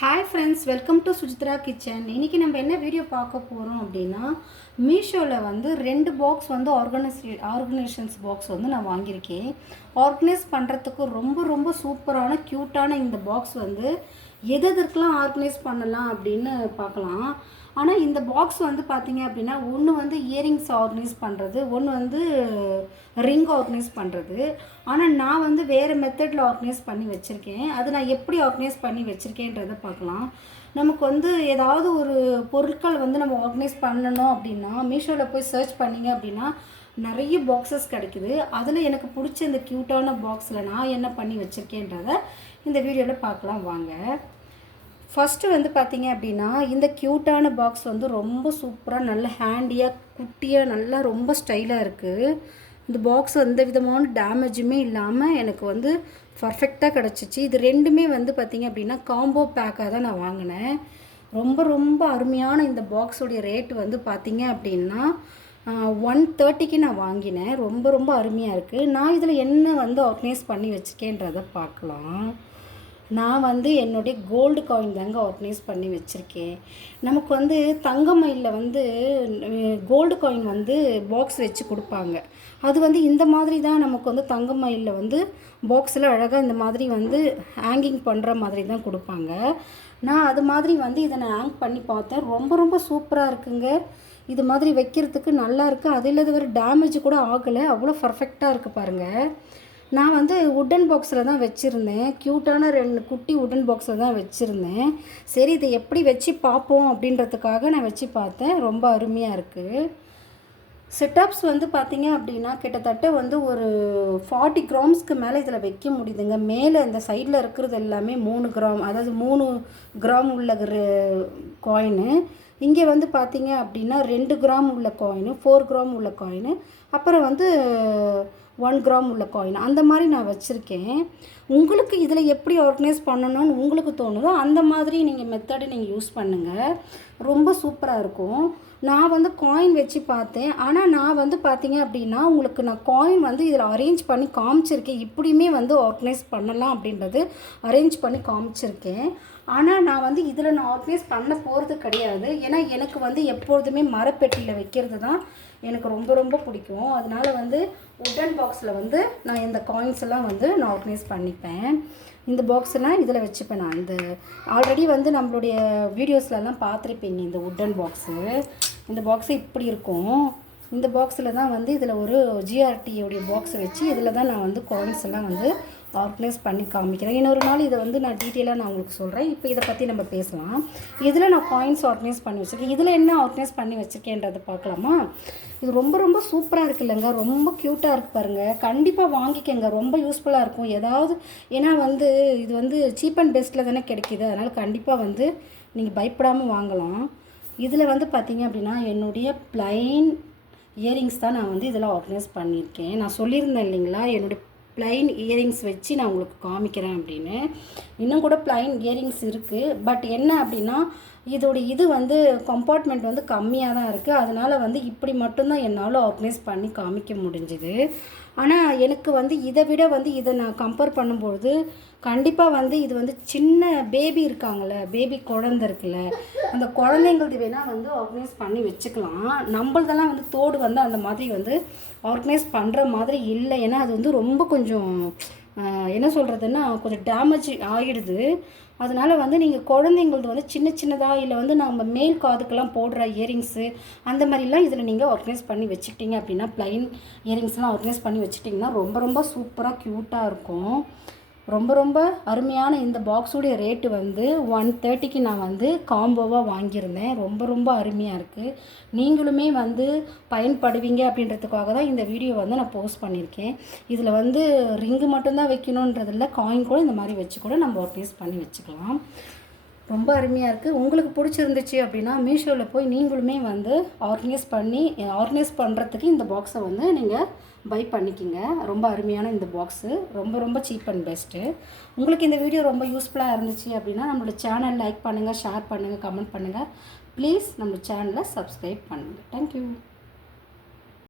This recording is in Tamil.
Hi friends welcome to Sujithra kitchen இன்றைக்கி நம்ம என்ன வீடியோ பார்க்க போகிறோம் அப்படின்னா மீஷோவில் வந்து ரெண்டு பாக்ஸ் வந்து ஆர்கனைஸ் ஆர்கனைசேஷன்ஸ் பாக்ஸ் வந்து நான் வாங்கியிருக்கேன். ஆர்கனைஸ் பண்ணுறதுக்கு ரொம்ப ரொம்ப சூப்பரான க்யூட்டான இந்த பாக்ஸ் வந்து எது எதற்கெல்லாம் ஆர்கனைஸ் பண்ணலாம் அப்படின்னு பார்க்கலாம். ஆனால் இந்த பாக்ஸ் வந்து பார்த்தீங்க அப்படின்னா ஒன்று வந்து இயரிங்ஸ் ஆர்கனைஸ் பண்ணுறது ஒன்று வந்து ரிங் ஆர்கனைஸ் பண்ணுறது ஆனால் நான் வந்து வேறு மெத்தடில் ஆர்கனைஸ் பண்ணி வச்சுருக்கேன். அது நான் எப்படி ஆர்கனைஸ் பண்ணி வச்சுருக்கேன்றதை பார்க்கலாம். நமக்கு வந்து ஏதாவது ஒரு பொருட்கள் வந்து நம்ம ஆர்கனைஸ் பண்ணணும் அப்படின்னா மீஷோவில் போய் சர்ச் பண்ணிங்க அப்படின்னா நிறைய பாக்ஸஸ் கிடைக்குது. அதில் எனக்கு பிடிச்ச இந்த க்யூட்டான பாக்ஸில் நான் என்ன பண்ணி வச்சுருக்கேன்றதை இந்த வீடியோவில் பார்க்கலாம் வாங்க. ஃபஸ்ட்டு வந்து பார்த்தீங்க அப்படின்னா இந்த க்யூட்டான பாக்ஸ் வந்து ரொம்ப சூப்பராக நல்ல ஹேண்டியாக குட்டியாக நல்லா ரொம்ப ஸ்டைலாக இருக்குது இந்த பாக்ஸ் எந்த விதமான டேமேஜுமே இல்லாமல் எனக்கு வந்து பர்ஃபெக்டாக கிடச்சிச்சு. இது ரெண்டுமே வந்து பார்த்திங்க அப்படின்னா காம்போ பேக்காக தான் நான் வாங்கினேன். ரொம்ப ரொம்ப அருமையான இந்த பாக்ஸோடைய ரேட் வந்து பார்த்திங்க அப்படின்னா ஒன் தேர்ட்டிக்கு நான் வாங்கினேன். ரொம்ப ரொம்ப அருமையாக இருக்குது நான் இதில் என்ன வந்து ஆர்கனைஸ் பண்ணி வச்சுருக்கேன்றதை பார்க்கலாம். நான் வந்து என்னுடைய கோல்டு காயின் தாங்க ஆர்கனைஸ் பண்ணி வச்சுருக்கேன். நமக்கு வந்து தங்க மயிலில் வந்து கோல்டு காயின் வந்து பாக்ஸ் வச்சு கொடுப்பாங்க. அது வந்து இந்த மாதிரி தான் நமக்கு வந்து தங்க மயிலில் வந்து பாக்ஸில் அழகாக இந்த மாதிரி வந்து ஹேங்கிங் பண்ணுற மாதிரி தான் கொடுப்பாங்க. நான் அது மாதிரி வந்து இதை நான் ஹேங் பண்ணி பார்த்தேன். ரொம்ப ரொம்ப சூப்பராக இருக்குங்க. இது மாதிரி வைக்கிறதுக்கு நல்லா இருக்குது அது இல்லாத வேறு டேமேஜ் கூட ஆகலை. அவ்வளோ பர்ஃபெக்டாக இருக்குது பாருங்கள் நான் வந்து உட்டன் பாக்ஸில் தான் வச்சுருந்தேன். க்யூட்டான ரெண்டு குட்டி உட்டன் பாக்ஸில் தான் வச்சுருந்தேன். சரி இதை எப்படி வச்சு பார்ப்போம் அப்படின்றதுக்காக நான் வச்சு பார்த்தேன். ரொம்ப அருமையாக இருக்குது செட்டப்ஸ் வந்து பார்த்தீங்க அப்படின்னா கிட்டத்தட்ட வந்து ஒரு ஃபார்ட்டி கிராம்ஸ்க்கு மேலே இதில் வைக்க முடியுதுங்க. மேலே இந்த சைடில் இருக்கிறது எல்லாமே மூணு கிராம் அதாவது மூணு கிராம் உள்ள காயினு இங்கே வந்து பார்த்தீங்க அப்படின்னா ரெண்டு கிராம் உள்ள காயினு ஃபோர் கிராம் உள்ள காயினு அப்புறம் வந்து ஒன் கிராம் உள்ள காயின் அந்த மாதிரி நான் வச்சுருக்கேன். உங்களுக்கு இதில் எப்படி ஆர்கனைஸ் பண்ணணும்னு உங்களுக்கு தோணுதோ அந்த மாதிரி நீங்கள் மெத்தடு நீங்கள் யூஸ் பண்ணுங்கள் ரொம்ப சூப்பராக இருக்கும். நான் வந்து காயின் வச்சு பார்த்தேன். ஆனால் நான் வந்து பார்த்தீங்க அப்படின்னா உங்களுக்கு நான் காயின் வந்து இதில் அரேஞ்ச் பண்ணி காமிச்சிருக்கேன். இப்படியுமே வந்து ஆர்கனைஸ் பண்ணலாம் அப்படின்றது அரேஞ்ச் பண்ணி காமிச்சிருக்கேன். ஆனால் நான் வந்து இதில் நான் ஆர்கனைஸ் பண்ண போகிறது கிடையாது. ஏன்னா எனக்கு வந்து எப்பொழுதுமே மரப்பெட்டியில் வைக்கிறது தான் எனக்கு ரொம்ப ரொம்ப பிடிக்கும். அதனால் வந்து உட்டன் பாக்ஸில் வந்து நான் இந்த காயின்ஸ் எல்லாம் வந்து நான் ஆர்கனைஸ் பண்ணிப்பேன். இந்த பாக்ஸ்னால் இதில் வச்சுப்பேன் நான். இந்த ஆல்ரெடி வந்து நம்மளுடைய வீடியோஸ்லலாம் பார்த்துருப்பீங்க இந்த உட்டன் பாக்ஸு இந்த பாக்ஸு இப்படி இருக்கும். இந்த பாக்ஸில் தான் வந்து இதில் ஒரு ஜிஆர்டியோடைய பாக்ஸ் வச்சு இதில் தான் நான் வந்து காயின்ஸ் எல்லாம் வந்து ஆர்கனைஸ் பண்ணி காமிக்கிறேன். இன்னொரு நாள் இதை வந்து நான் டீட்டெயிலாக நான் உங்களுக்கு சொல்கிறேன் இப்போ இதை பற்றி நம்ம பேசலாம். இதில் நான் காயின்ஸ் ஆர்கனைஸ் பண்ணி வச்சுருக்கேன். இதில் என்ன ஆர்கனைஸ் பண்ணி வச்சுருக்கேன்றதை பார்க்கலாமா? இது ரொம்ப ரொம்ப சூப்பராக இருக்குது இல்லைங்க. ரொம்ப க்யூட்டாக இருக்குது பாருங்கள் கண்டிப்பாக வாங்கிக்கங்க. ரொம்ப யூஸ்ஃபுல்லாக இருக்கும். ஏதாவது ஏன்னா வந்து இது வந்து சீப் அண்ட் பெஸ்ட்டில் தானே கிடைக்கிது. அதனால் கண்டிப்பாக வந்து நீங்கள் பயப்படாமல் வாங்கலாம். இதில் வந்து பார்த்தீங்க அப்படின்னா என்னுடைய ப்ளைன் இயரிங்ஸ் தான் நான் வந்து இதில் ஆர்கனைஸ் பண்ணியிருக்கேன். நான் சொல்லியிருந்தேன் இல்லைங்களா என்னுடைய ப்ளைன் இயரிங்ஸ் வச்சு நான் உங்களுக்கு காமிக்கிறேன் அப்படின்னு. இன்னும் கூட ப்ளைன் இயரிங்ஸ் இருக்குது பட் என்ன அப்படின்னா இதோடைய இது வந்து கம்பார்ட்மெண்ட் வந்து கம்மியாக தான் இருக்குது அதனால் வந்து இப்படி மட்டும்தான் என்னால் ஆர்கனைஸ் பண்ணி காமிக்க முடிஞ்சுது. ஆனால் எனக்கு வந்து இதை விட வந்து இதை நான் கம்பேர் பண்ணும்பொழுது கண்டிப்பாக வந்து இது வந்து சின்ன பேபி இருக்காங்கள்ல பேபி குழந்த இருக்குல்ல அந்த குழந்தைங்களது வேணால் வந்து ஆர்கனைஸ் பண்ணி வச்சுக்கலாம். நம்மளதெல்லாம் வந்து தோடு வந்து அந்த மாதிரி வந்து ஆர்கனைஸ் பண்ணுற மாதிரி இல்லை. ஏன்னா அது வந்து ரொம்ப கொஞ்சம் என்ன சொல்கிறதுன்னா கொஞ்சம் டேமேஜ் ஆகிடுது அதனால் வந்து நீங்கள் குழந்தைங்களது வந்து சின்ன சின்னதாக இல்லை வந்து நம்ம மேல் காதுக்கெல்லாம் போடுற இயரிங்ஸு அந்த மாதிரிலாம் இதில் நீங்கள் ஆர்கனைஸ் பண்ணி வச்சுக்கிட்டீங்க அப்படின்னா ப்ளைன் இயரிங்ஸ்லாம் ஆர்கனைஸ் பண்ணி வச்சுட்டிங்கன்னா ரொம்ப ரொம்ப சூப்பராக க்யூட்டாக இருக்கும். ரொம்ப ரொம்ப அருமையான இந்த பாக்ஸுடைய ரேட்டு வந்து ஒன் தேர்ட்டிக்கு நான் வந்து காம்போவாக வாங்கியிருந்தேன். ரொம்ப ரொம்ப அருமையாக இருக்குது நீங்களுமே வந்து பயன்படுவீங்க அப்படின்றதுக்காக தான் இந்த வீடியோ வந்து நான் போஸ்ட் பண்ணியிருக்கேன். இதில் வந்து ரிங்கு மட்டும்தான் வைக்கணுன்றதில்ல காயின் கூட இந்த மாதிரி வச்சு கூட நம்ம ஆர்கனைஸ் பண்ணி வச்சுக்கலாம். ரொம்ப அருமையாக இருக்குது உங்களுக்கு பிடிச்சிருந்துச்சு அப்படின்னா மீஷோவில் போய் நீங்களுமே வந்து ஆர்கனைஸ் பண்ணி ஆர்கனைஸ் பண்ணுறதுக்கு இந்த பாக்ஸை வந்து நீங்கள் பை பண்ணிக்கிங்க. ரொம்ப அருமையான இந்த பாக்ஸு ரொம்ப ரொம்ப சீப் அண்ட் பெஸ்ட்டு உங்களுக்கு இந்த வீடியோ ரொம்ப யூஸ்ஃபுல்லாக இருந்துச்சு அப்படின்னா நம்மளோட சேனல் லைக் பண்ணுங்கள் ஷேர் பண்ணுங்கள் கமெண்ட் பண்ணுங்கள் ப்ளீஸ் நம்ம சேனலை சப்ஸ்கிரைப் பண்ணுங்கள் தேங்க்யூ